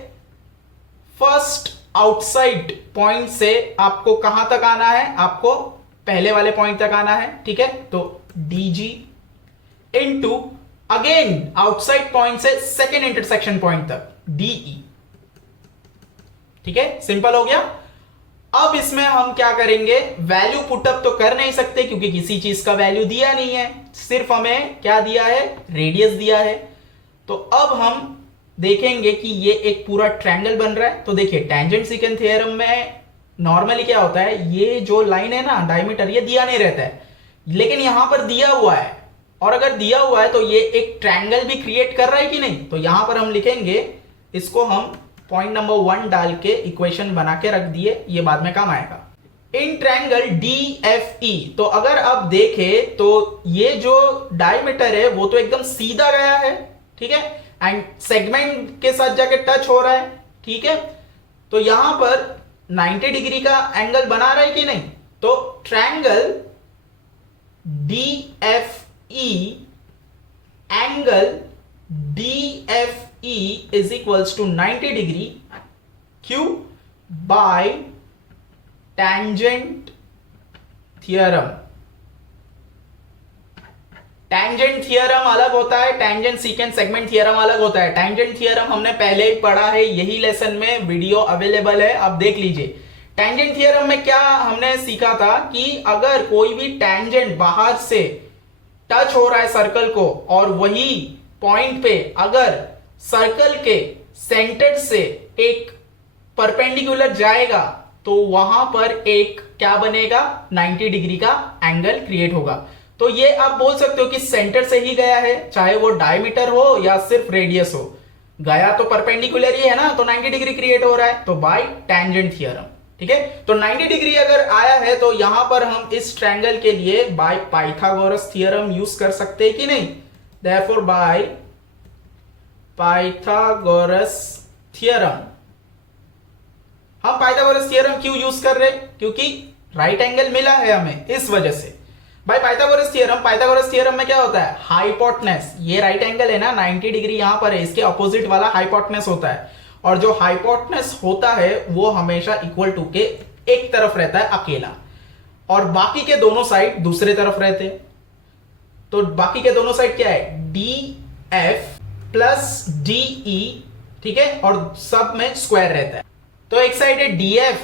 फर्स्ट आउटसाइड पॉइंट से आपको कहां तक आना है, आपको पहले वाले पॉइंट तक आना है, ठीक है, तो dg into again outside point से सेकेंड इंटरसेक्शन पॉइंट तक de, ठीक है, सिंपल हो गया। अब इसमें हम क्या करेंगे, वैल्यू पुटअप तो कर नहीं सकते क्योंकि किसी चीज का वैल्यू दिया नहीं है, सिर्फ हमें क्या दिया है, रेडियस दिया है। तो अब हम देखेंगे कि ये एक पूरा ट्रायंगल बन रहा है। तो देखिए टेंजेंट सीकेंट थ्योरम में नॉर्मली क्या होता है, ये जो लाइन है ना डायमीटर, ये दिया नहीं रहता है, लेकिन यहां पर दिया हुआ है, और अगर दिया हुआ है तो ये एक ट्रायंगल भी क्रिएट कर रहा है कि नहीं। तो यहां पर हम लिखेंगे, इसको हम पॉइंट नंबर 1 डाल के इक्वेशन बना के रख दिए, ये बाद में काम आएगा। इन ट्रायंगल DFE, तो अगर आप देखें तो ये जो डायमीटर है वो तो एकदम सीधा गया है, ठीक है, एंड सेगमेंट के साथ जाके टच हो रहा है, ठीक है, तो यहां पर 90 डिग्री का एंगल बना रहा है कि नहीं। तो triangle DFE, angle DFE is equals to 90 degree Q by tangent theorem। Tangent theorem अलग होता है, टेंजेंट सीकेंट सेगमेंट थ्योरम अलग होता है। टेंजेंट थ्योरम हमने पहले ही पढ़ा है, यही लेसन में वीडियो अवेलेबल है, आप देख लीजिए। टेंजेंट थ्योरम में क्या हमने सीखा था कि अगर कोई भी टेंजेंट बाहर से टच हो रहा है सर्कल को, और वही पॉइंट पे अगर सर्कल के सेंटर से एक परपेंडिकुलर जाएगा तो वहां पर एक क्या बनेगा, 90 डिग्री का एंगल क्रिएट होगा। तो ये आप बोल सकते हो कि सेंटर से ही गया है, चाहे वो डायमीटर हो या सिर्फ रेडियस हो, गया तो परपेंडिकुलर ही है ना, तो 90 डिग्री क्रिएट हो रहा है, तो बाय टेंजेंट थ्योरम, ठीक है। तो 90 डिग्री अगर आया है तो यहां पर हम इस ट्रायंगल के लिए बाय पाइथागोरस थ्योरम यूज कर सकते हैं कि नहीं। Therefore by पाइथागोरस थ्योरम, हम पाइथागोरस थ्योरम क्यों यूज कर रहे हैं, क्योंकि राइट एंगल मिला है हमें, इस वजह से भाई पाइथागोरस थ्योरम में क्या होता है, हाइपोटेनस, ये राइट एंगल है ना, 90 डिग्री यहां पर है, इसके ऑपोजिट वाला हाइपोटेनस होता है, और जो हाइपोटेनस होता है वो हमेशा इक्वल टू के एक तरफ रहता है अकेला, और बाकी के दोनों साइड दूसरे तरफ रहते हैं। तो बाकी के दोनों साइड क्या है, DF प्लस DE, ठीक है, और सब में स्क्वायर रहता है। तो एक साइड है DF,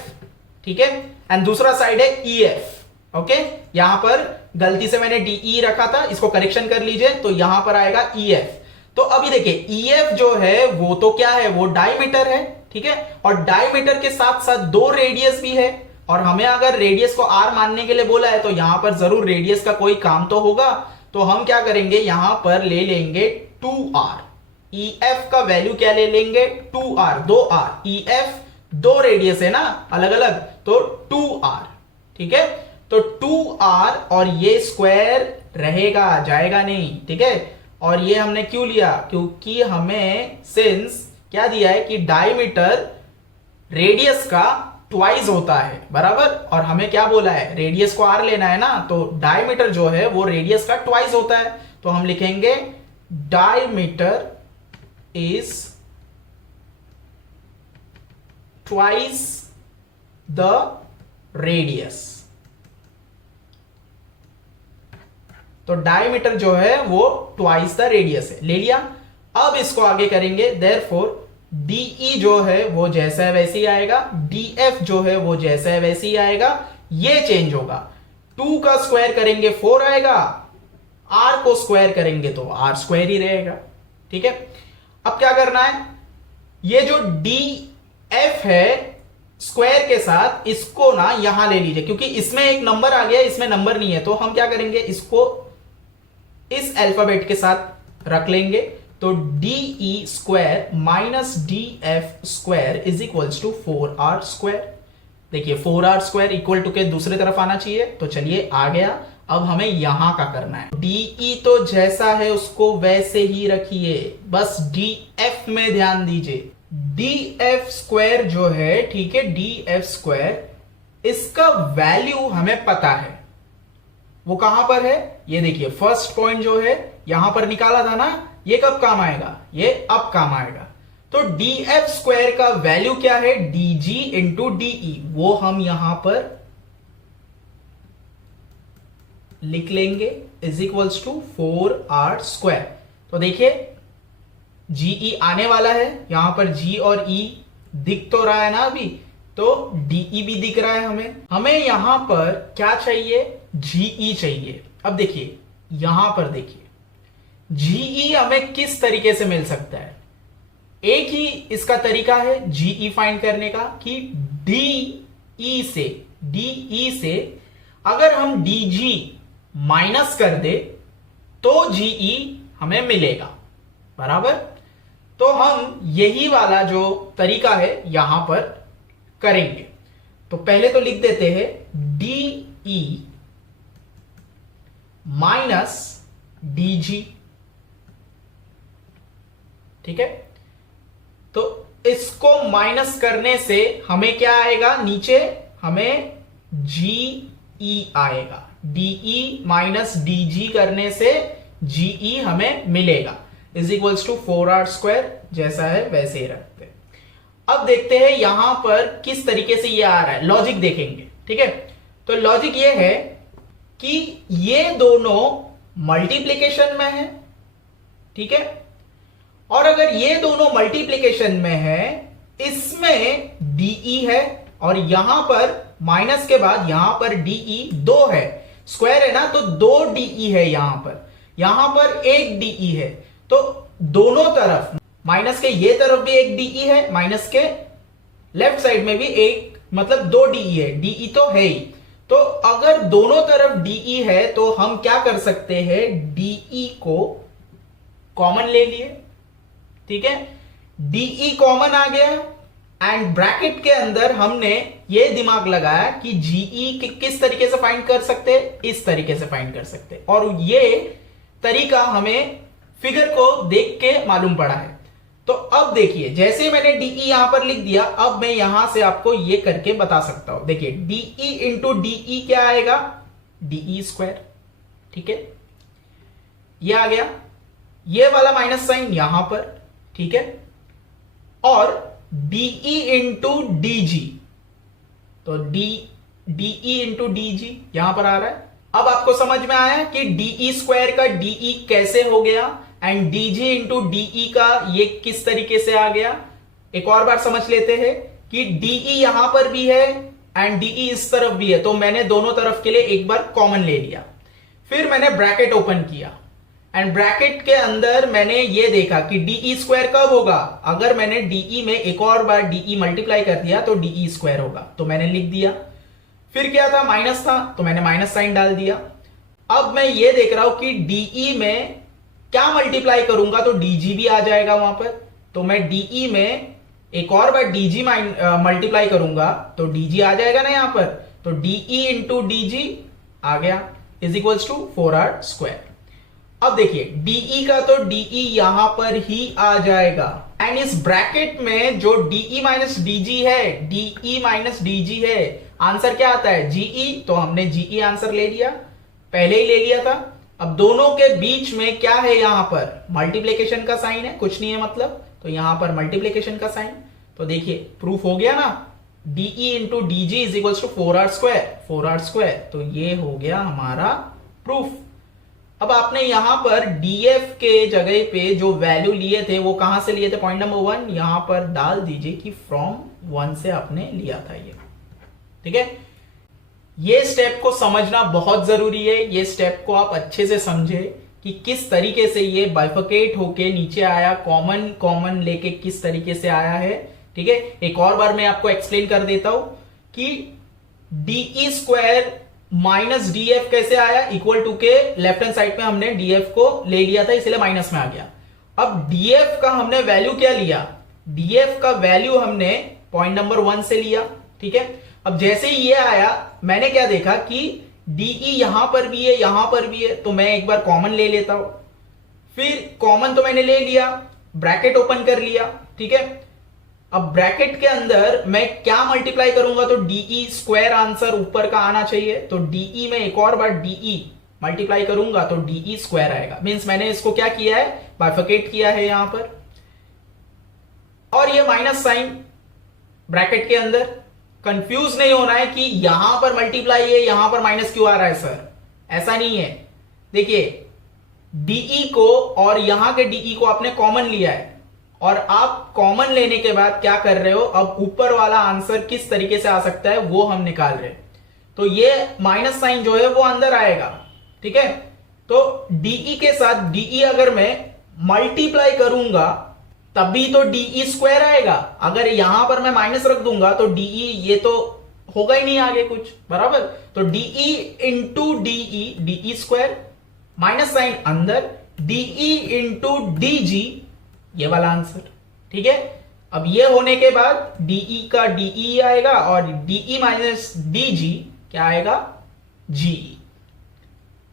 ठीक है, एंड दूसरा साइड है EF। ओके, यहां पर गलती से मैंने DE रखा था, इसको करेक्शन कर लीजिए, तो यहां पर आएगा EF। तो अभी देखिए EF जो है वो तो क्या है, वो डायमीटर है, ठीक है, और डायमीटर के साथ साथ दो रेडियस भी है, और हमें अगर रेडियस को R मानने के लिए बोला है तो यहां पर जरूर रेडियस का कोई काम तो होगा। तो हम क्या करेंगे, यहां पर ले लेंगे 2R, EF का वैल्यू क्या ले लेंगे, 2R, 2R, EF दो रेडियस है ना अलग अलग, तो 2R, ठीक है, तो 2R, और ये स्क्वायर रहेगा, जाएगा नहीं, ठीक है। और ये हमने क्यों लिया, क्योंकि हमें सिंस क्या दिया है कि डायमीटर रेडियस का ट्वाइस होता है, बराबर, और हमें क्या बोला है, रेडियस को R लेना है ना, तो डायमीटर जो है वो रेडियस का ट्वाइस होता है। तो हम लिखेंगे diameter is twice the radius. तो डायमीटर जो है वो ट्वाइस द रेडियस है, ले लिया। अब इसको आगे करेंगे, देयरफॉर DE जो है वो जैसा है वैसे ही आएगा, DF जो है वो जैसा है वैसे ही आएगा, ये चेंज होगा। 2 का स्क्वायर करेंगे 4 आएगा, R को स्क्वायर करेंगे तो R स्क्वायर ही रहेगा। ठीक है, अब क्या करना है, ये जो DF है स्क्वायर के साथ इसको ना यहां ले लीजिए, क्योंकि इसमें एक नंबर आ गया, इसमें नंबर नहीं है, तो हम क्या करेंगे, इसको इस अल्फाबेट के साथ रख लेंगे। तो DE square minus DF square is equals to 4R square. देखिए 4R स्क्वायर इक्वल टू के दूसरी तरफ आना चाहिए, तो चलिए आ गया। अब हमें यहां का करना है, DE तो जैसा है उसको वैसे ही रखिए, बस DF में ध्यान दीजिए। DF स्क्वायर जो है, ठीक है, DF स्क्वायर, इसका वैल्यू हमें पता है, वो कहां पर है, ये देखिए फर्स्ट पॉइंट जो है यहां पर निकाला था ना, ये कब काम आएगा, ये अब काम आएगा। तो DF स्क्वायर का वैल्यू क्या है, DG इंटू DE, वो हम यहां पर लिख लेंगे, is equals to 4R square. तो देखिए GE आने वाला है, यहां पर G और E दिख तो रहा है ना अभी, तो DE भी दिख रहा है। हमें यहां पर क्या चाहिए, GE चाहिए। अब देखिए यहां पर देखिए GE हमें किस तरीके से मिल सकता है, एक ही इसका तरीका है GE फाइंड करने का कि DE से अगर हम DG माइनस कर दे तो GE हमें मिलेगा, बराबर। तो हम यही वाला जो तरीका है यहां पर करेंगे। तो पहले तो लिख देते हैं DE माइनस DG, ठीक है। तो इसको माइनस करने से हमें क्या आएगा, नीचे हमें GE आएगा, DE माइनस DG करने से GE हमें मिलेगा, is equals to 4R square, जैसा है वैसे ही रखते हैं। अब देखते हैं यहां पर किस तरीके से ये आ रहा है, लॉजिक देखेंगे, ठीक है। तो लॉजिक ये है कि ये दोनों मल्टीप्लिकेशन में है, ठीक है, और अगर ये दोनों मल्टीप्लिकेशन में है, इसमें DE है और यहां पर माइनस के बाद यहां पर DE 2 है, स्क्वायर है ना, तो 2 DE है, यहां पर 1 DE है। तो दोनों तरफ, माइनस के ये तरफ भी 1 DE है, माइनस के लेफ्ट साइड में भी एक, मतलब 2 DE है, DE तो है ही। तो अगर दोनों तरफ DE है तो हम क्या कर सकते हैं, DE को कॉमन ले लिए, ठीक है, DE कॉमन आ गया, एंड ब्रैकेट के अंदर हमने ये दिमाग लगाया कि GE किस तरीके से फाइंड कर सकते हैं, इस तरीके से फाइंड कर सकते हैं, और ये तरीका हमें फिगर को देख के मालूम पड़ा है। तो अब देखिए, जैसे मैंने DE यहां पर लिख दिया, अब मैं यहां से आपको ये करके बता सकता हूं। देखिए DE इंटू DE क्या आएगा, DE स्क्वायर, ठीक है, ये आ गया, ये वाला माइनस साइन यहां पर, ठीक है, और DE इंटू DG, तो DE इंटू DG यहां पर आ रहा है। अब आपको समझ में आया कि DE स्क्वायर का DE कैसे हो गया, एंड DG इंटू DE का ये किस तरीके से आ गया। एक और बार समझ लेते हैं कि DE यहां पर भी है एंड DE इस तरफ भी है, तो मैंने दोनों तरफ के लिए एक बार कॉमन ले लिया, फिर मैंने ब्रैकेट ओपन किया, एंड ब्रैकेट के अंदर मैंने ये देखा कि DE स्क्वायर कब होगा, अगर मैंने DE में एक और बार DE मल्टीप्लाई कर दिया तो DE स्क्वायर होगा, तो मैंने लिख दिया। फिर क्या था, माइनस था, तो मैंने माइनस साइन डाल दिया। अब मैं ये देख रहा हूं कि DE में क्या मल्टीप्लाई करूंगा तो DG भी आ जाएगा वहां पर, तो मैं DE में एक और बार DG मल्टीप्लाई करूंगा तो DG आ जाएगा ना यहां पर, तो DE इंटू DG आ गया, is equals to 4R square. अब देखिए DE का तो DE यहां पर ही आ जाएगा, एंड इस ब्रैकेट में जो DE माइनस DG है, DE माइनस DG है, आंसर क्या आता है, GE, तो हमने GE आंसर ले लिया, पहले ही ले लिया था। अब दोनों के बीच में क्या है, यहां पर मल्टीप्लिकेशन का साइन है, कुछ नहीं है मतलब, तो यहां पर मल्टीप्लिकेशन का साइन, तो देखिए प्रूफ हो गया ना, DE into DG is equals to 4R square, 4R square, तो ये हो गया हमारा प्रूफ। अब आपने यहां पर df के जगह पे जो वैल्यू लिए थे वो कहां से लिए थे, पॉइंट नंबर 1 यहां पर डाल दीजिए कि फ्रॉम 1 से आपने लिया था ये। ठीक है, ये स्टेप को समझना बहुत जरूरी है। ये स्टेप को आप अच्छे से समझे कि किस तरीके से ये बाइफिकेट होके नीचे आया, कॉमन कॉमन लेके किस तरीके से आया है। ठीक है, एक और बार मैं आपको एक्सप्लेन कर देता हूं कि डीई स्क्वायर माइनस डीएफ कैसे आया, इक्वल टू के लेफ्ट हैंड साइड में हमने डीएफ को ले लिया था इसलिए माइनस में आ गया। अब डीएफ का हमने वैल्यू क्या लिया, डीएफ का वैल्यू हमने पॉइंट नंबर 1 से लिया। ठीक है, अब जैसे ही ये आया मैंने क्या देखा कि डीई यहां पर भी है यहां पर भी है, तो मैं एक बार कॉमन ले लेता हूं। फिर कॉमन तो मैंने ले लिया, ब्रैकेट ओपन कर लिया। ठीक है, अब ब्रैकेट के अंदर मैं क्या मल्टीप्लाई करूंगा तो डीई स्क्वायर आंसर ऊपर का आना चाहिए, तो डीई में एक और बार डीई मल्टीप्लाई करूंगा तो डीई स्क्वायर आएगा। मींस मैंने इसको क्या किया है, बाइफिकेट किया है यहां पर, और ये माइनस साइन ब्रैकेट के अंदर। कंफ्यूज नहीं होना है कि यहां पर मल्टीप्लाई है यहां पर माइनस क्यों आ रहा है सर, ऐसा नहीं है। देखिए डीई को और यहां के डीई को आपने कॉमन लिया है, और आप कॉमन लेने के बाद क्या कर रहे हो, अब ऊपर वाला आंसर किस तरीके से आ सकता है वो हम निकाल रहे हैं। तो ये माइनस साइन जो है वो अंदर आएगा। ठीक है, तो डीई के साथ डीई अगर मैं मल्टीप्लाई करूंगा तभी तो डीई स्क्वायर आएगा। अगर यहां पर मैं माइनस रख दूंगा तो डीई ये तो होगा ही नहीं आगे कुछ, बराबर। तो DE into DE, DE square minus sign अंदर, डीई इंटू डीजी ये वाला आंसर। ठीक है, अब ये होने के बाद डीई का डीई आएगा और डीई माइनस डीजी क्या आएगा, जीई।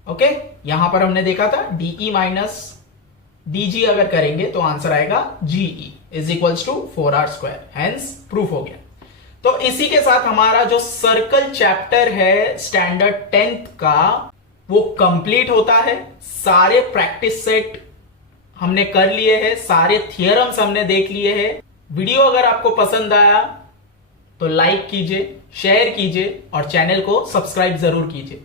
ओके, यहां पर हमने देखा था डीई माइनस डीजी अगर करेंगे तो आंसर आएगा GE is equals to 4r square, hence proof हो गया। तो इसी के साथ हमारा जो सर्कल चैप्टर है स्टैंडर्ड 10th का वो कंप्लीट होता है। सारे प्रैक्टिस सेट हमने कर लिए हैं, सारे थियरम्स हमने देख लिए हैं। वीडियो अगर आपको पसंद आया तो लाइक कीजिए, शेयर कीजिए और चैनल को सब्सक्राइब जरूर कीजिए।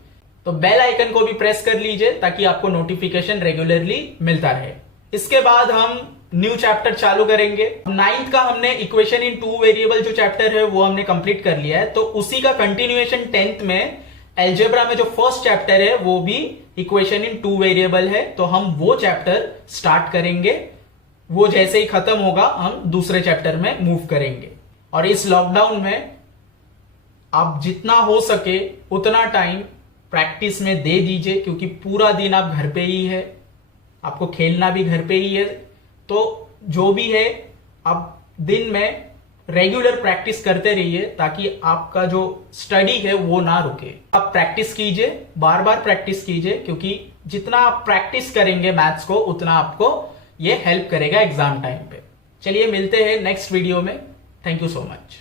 तो बेल आइकन को भी प्रेस कर लीजिए ताकि आपको नोटिफिकेशन रेगुलरली मिलता रहे। इसके बाद हम न्यू चैप्टर चालू करेंगे। 9th का हमने इक्वेशन इन 2 वेरिएबल जो चैप्टर है वो हमने कंप्लीट कर लिया है, तो उसी का कंटिन्यूएशन 10th में अलजेब्रा में जो फर्स्ट चैप्टर है वो भी इक्वेशन इन 2 वेरिएबल है, तो हम वो चैप्टर स्टार्ट करेंगे। वो जैसे ही खत्म होगा हम दूसरे चैप्टर में मूव करेंगे। और इस लॉकडाउन में आप जितना हो सके उतना टाइम प्रैक्टिस में दे दीजिए, क्योंकि पूरा दिन आप घर पे ही है, आपको खेलना भी घर पे ही है। तो जो भी है आप दिन में रेगुलर प्रैक्टिस करते रहिए ताकि आपका जो स्टडी है वो ना रुके। आप प्रैक्टिस कीजिए, बार बार प्रैक्टिस कीजिए, क्योंकि जितना आप प्रैक्टिस करेंगे मैथ्स को उतना आपको ये हेल्प करेगा एग्जाम टाइम पे। चलिए मिलते हैं नेक्स्ट वीडियो में। Thank you so much.